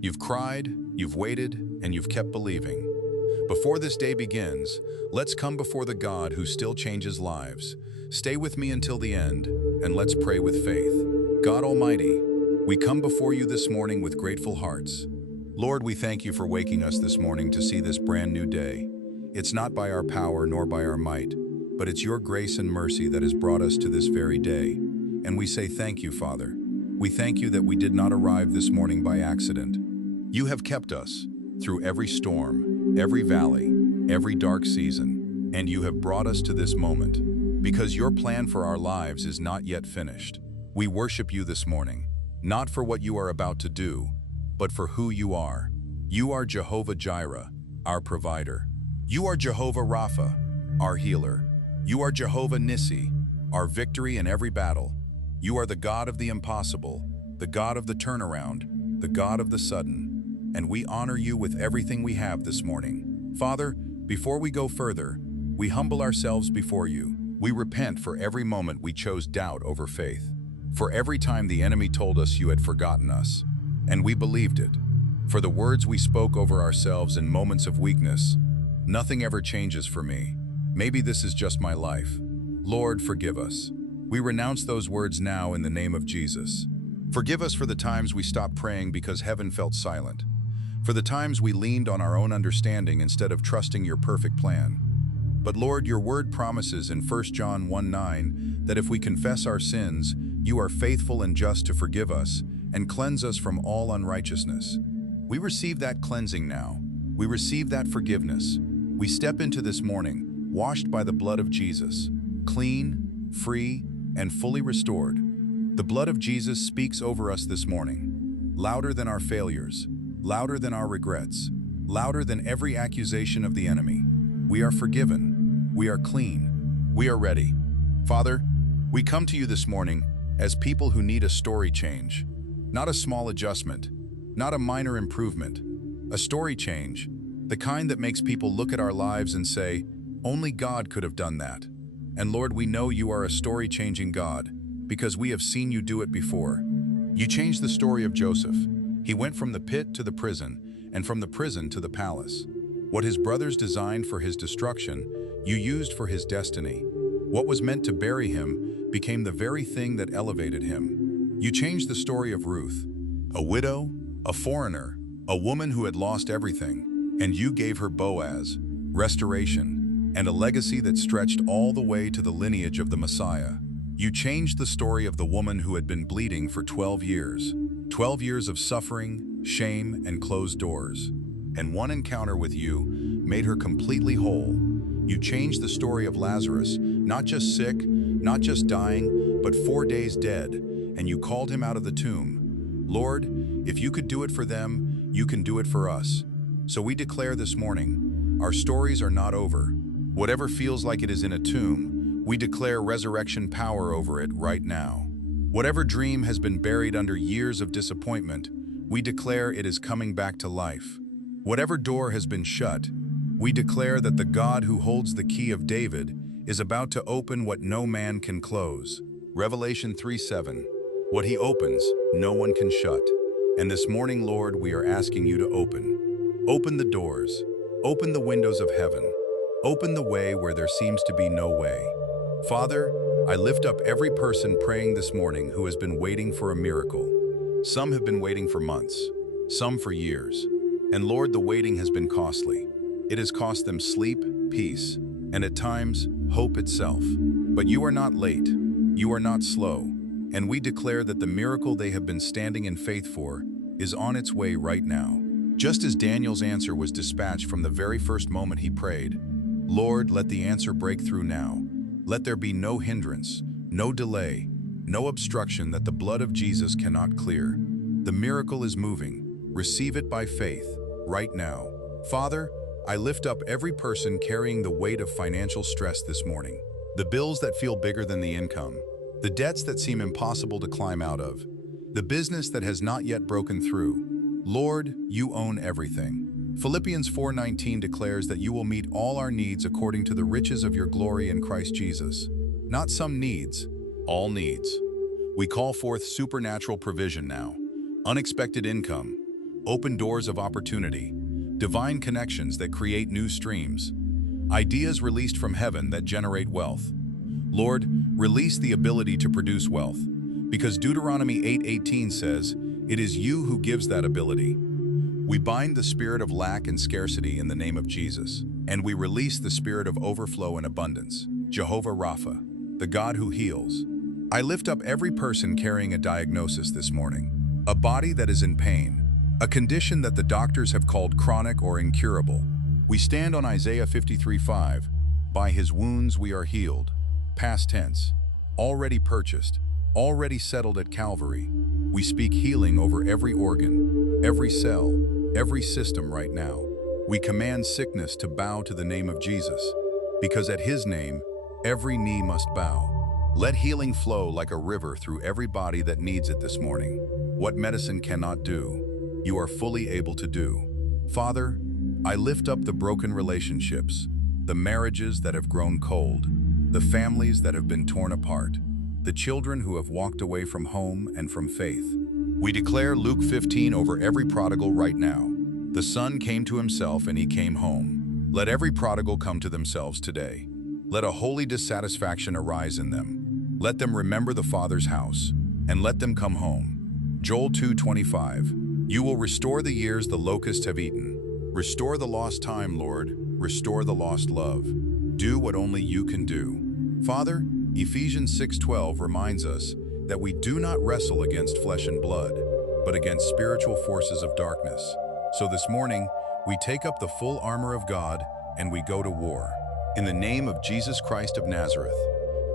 You've cried, you've waited, and you've kept believing. Before this day begins, let's come before the God who still changes lives. Stay with me until the end, and let's pray with faith. God Almighty, we come before you this morning with grateful hearts. Lord, we thank you for waking us this morning to see this brand new day. It's not by our power nor by our might, but it's your grace and mercy that has brought us to this very day. And we say thank you, Father. We thank you that we did not arrive this morning by accident. You have kept us through every storm, every valley, every dark season, and you have brought us to this moment because your plan for our lives is not yet finished. We worship you this morning, not for what you are about to do, but for who you are. You are Jehovah Jireh, our provider. You are Jehovah Rapha, our healer. You are Jehovah Nissi, our victory in every battle. You are the God of the impossible, the God of the turnaround, the God of the sudden, and we honor you with everything we have this morning. Father, before we go further, we humble ourselves before you. We repent for every moment we chose doubt over faith, for every time the enemy told us you had forgotten us, and we believed it. For the words we spoke over ourselves in moments of weakness. Nothing ever changes for me. Maybe this is just my life. Lord, forgive us. We renounce those words now in the name of Jesus. Forgive us for the times we stopped praying because heaven felt silent, for the times we leaned on our own understanding instead of trusting your perfect plan. But Lord, your word promises in 1 John 1:9 that if we confess our sins, you are faithful and just to forgive us and cleanse us from all unrighteousness. We receive that cleansing now. We receive that forgiveness. We step into this morning, washed by the blood of Jesus, clean, free, and fully restored. The blood of Jesus speaks over us this morning, louder than our failures, louder than our regrets, louder than every accusation of the enemy. We are forgiven. We are clean. We are ready. Father, we come to you this morning as people who need a story change. Not a small adjustment, not a minor improvement, a story change, the kind that makes people look at our lives and say, only God could have done that. And Lord, we know you are a story-changing God because we have seen you do it before. You changed the story of Joseph. He went from the pit to the prison, and from the prison to the palace. What his brothers designed for his destruction, you used for his destiny. What was meant to bury him became the very thing that elevated him. You changed the story of Ruth, a widow, a foreigner, a woman who had lost everything, and you gave her Boaz, restoration, and a legacy that stretched all the way to the lineage of the Messiah. You changed the story of the woman who had been bleeding for 12 years. 12 years of suffering, shame, and closed doors. And one encounter with you made her completely whole. You changed the story of Lazarus, not just sick, not just dying, but 4 days dead, and you called him out of the tomb. Lord, if you could do it for them, you can do it for us. So we declare this morning, our stories are not over. Whatever feels like it is in a tomb, we declare resurrection power over it right now. Whatever dream has been buried under years of disappointment, we declare it is coming back to life. Whatever door has been shut, we declare that the God who holds the key of David is about to open what no man can close. Revelation 3:7. What he opens, no one can shut. And this morning, Lord, we are asking you to open. Open the doors. Open the windows of heaven. Open the way where there seems to be no way. Father, I lift up every person praying this morning who has been waiting for a miracle. Some have been waiting for months, some for years. And Lord, the waiting has been costly. It has cost them sleep, peace, and at times, hope itself. But you are not late. You are not slow. And we declare that the miracle they have been standing in faith for is on its way right now. Just as Daniel's answer was dispatched from the very first moment he prayed, Lord, let the answer break through now. Let there be no hindrance, no delay, no obstruction that the blood of Jesus cannot clear. The miracle is moving. Receive it by faith, right now. Father, I lift up every person carrying the weight of financial stress this morning. The bills that feel bigger than the income, the debts that seem impossible to climb out of, the business that has not yet broken through. Lord, you own everything. Philippians 4:19 declares that you will meet all our needs according to the riches of your glory in Christ Jesus. Not some needs, all needs. We call forth supernatural provision now, unexpected income, open doors of opportunity, divine connections that create new streams, ideas released from heaven that generate wealth. Lord, release the ability to produce wealth, because Deuteronomy 8:18 says, "It is you who gives that ability." We bind the spirit of lack and scarcity in the name of Jesus, and we release the spirit of overflow and abundance. Jehovah Rapha, the God who heals. I lift up every person carrying a diagnosis this morning, a body that is in pain, a condition that the doctors have called chronic or incurable. We stand on Isaiah 53:5, "By his wounds we are healed." Past tense, already purchased, already settled at Calvary. We speak healing over every organ, every cell, every system right now. We command sickness to bow to the name of Jesus, because at his name, every knee must bow. Let healing flow like a river through every body that needs it this morning. What medicine cannot do, you are fully able to do. Father, I lift up the broken relationships, the marriages that have grown cold, the families that have been torn apart, the children who have walked away from home and from faith. We declare Luke 15 over every prodigal right now. The son came to himself and he came home. Let every prodigal come to themselves today. Let a holy dissatisfaction arise in them. Let them remember the Father's house, and let them come home. Joel 2:25. You will restore the years the locusts have eaten. Restore the lost time, Lord. Restore the lost love. Do what only you can do. Father, Ephesians 6:12 reminds us that we do not wrestle against flesh and blood, but against spiritual forces of darkness. So this morning, we take up the full armor of God and we go to war. In the name of Jesus Christ of Nazareth,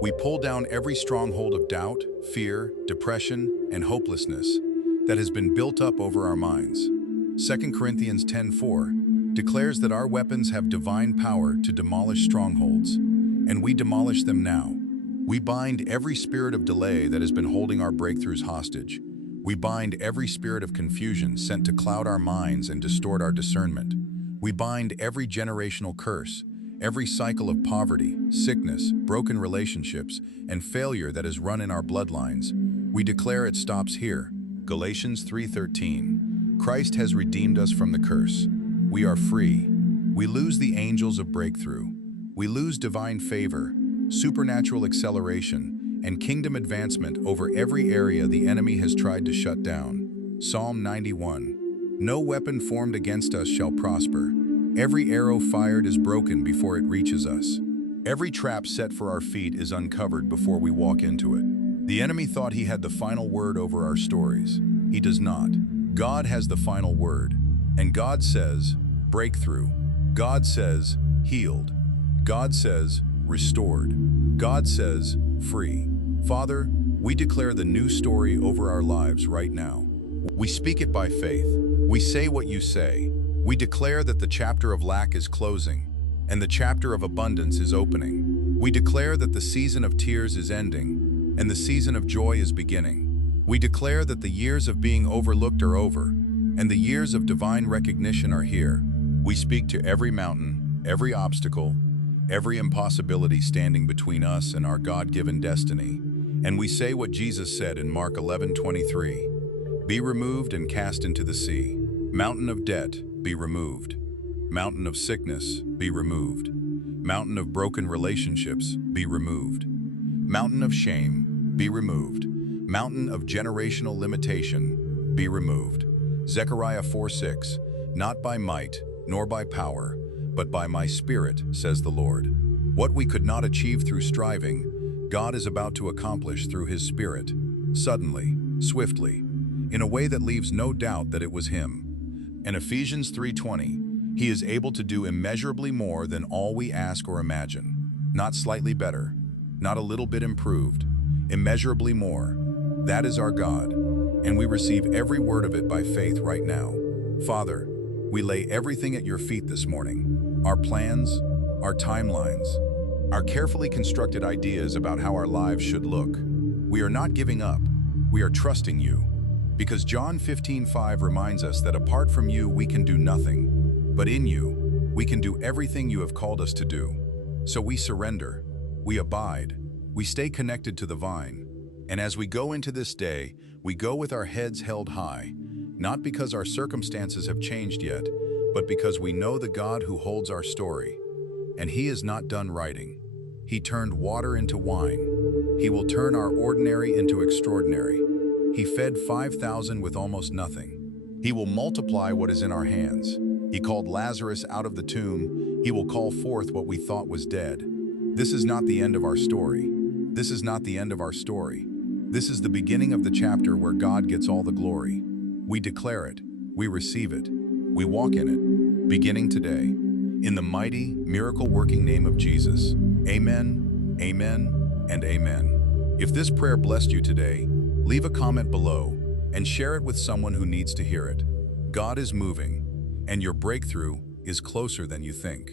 we pull down every stronghold of doubt, fear, depression, and hopelessness that has been built up over our minds. 2 Corinthians 10:4 declares that our weapons have divine power to demolish strongholds, and we demolish them now. We bind every spirit of delay that has been holding our breakthroughs hostage. We bind every spirit of confusion sent to cloud our minds and distort our discernment. We bind every generational curse, every cycle of poverty, sickness, broken relationships, and failure that has run in our bloodlines. We declare it stops here. Galatians 3:13. Christ has redeemed us from the curse. We are free. We lose the angels of breakthrough. We lose divine favor, supernatural acceleration, and kingdom advancement over every area the enemy has tried to shut down. Psalm 91. No weapon formed against us shall prosper. Every arrow fired is broken before it reaches us. Every trap set for our feet is uncovered before we walk into it. The enemy thought he had the final word over our stories. He does not. God has the final word. And God says, breakthrough. God says, healed. God says, restored. God says, free. Father, we declare the new story over our lives right now. We speak it by faith. We say what you say. We declare that the chapter of lack is closing, and the chapter of abundance is opening. We declare that the season of tears is ending, and the season of joy is beginning. We declare that the years of being overlooked are over, and the years of divine recognition are here. We speak to every mountain, every obstacle, every impossibility standing between us and our God-given destiny, and we say what Jesus said in Mark 11:23. Be removed and cast into the sea. Mountain of debt, be removed. Mountain of sickness, be removed. Mountain of broken relationships, be removed. Mountain of shame, be removed. Mountain of generational limitation, be removed. Zechariah 4:6, not by might, nor by power, but by my Spirit, says the Lord. What we could not achieve through striving, God is about to accomplish through His Spirit, suddenly, swiftly, in a way that leaves no doubt that it was Him. In Ephesians 3:20, He is able to do immeasurably more than all we ask or imagine. Not slightly better, not a little bit improved, immeasurably more. That is our God, and we receive every word of it by faith right now. Father, we lay everything at your feet this morning. Our plans, our timelines, our carefully constructed ideas about how our lives should look. We are not giving up. We are trusting you. Because John 15:5 reminds us that apart from you, we can do nothing. But in you, we can do everything you have called us to do. So we surrender, we abide, we stay connected to the vine. And as we go into this day, we go with our heads held high, not because our circumstances have changed yet, but because we know the God who holds our story. And He is not done writing. He turned water into wine. He will turn our ordinary into extraordinary. He fed 5,000 with almost nothing. He will multiply what is in our hands. He called Lazarus out of the tomb. He will call forth what we thought was dead. This is not the end of our story. This is not the end of our story. This is the beginning of the chapter where God gets all the glory. We declare it. We receive it. We walk in it, beginning today. In the mighty, miracle-working name of Jesus. Amen, amen, and amen. If this prayer blessed you today, leave a comment below and share it with someone who needs to hear it. God is moving, and your breakthrough is closer than you think.